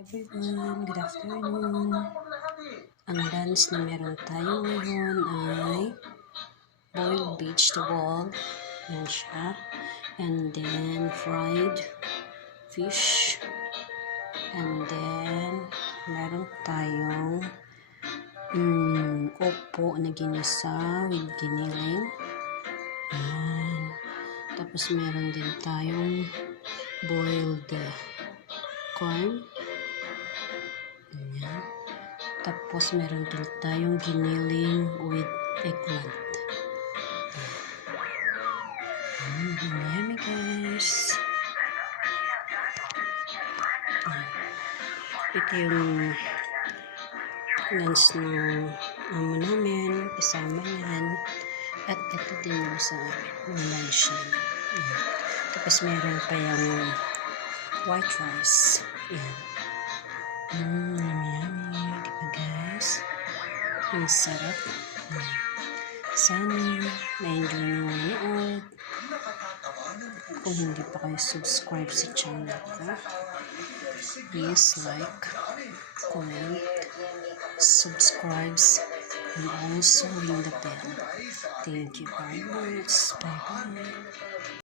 Everyone, good afternoon. Ang lunch na meron tayo ngayon ay boiled vegetable. Yan siya. And then fried fish. And then meron tayong opo na ginisa with giniling. Yan. Tapos meron din tayong boiled corn. Ayan. Tapos meron din tayong giniling with eggplant. Yummy guys. Ito yung lunch ng amo namin. Kasama yan. At ito din yung sa lunch namin. Tapos meron pa yung white rice. Yan. Yummy. Diba guys? Ang sarap. Sana na-enjoy nyo manood. Kung hindi pa kayo subscribe sa channel ko, please like, comment, subscribe, and also ring the bell. Thank you very much. Bye-bye.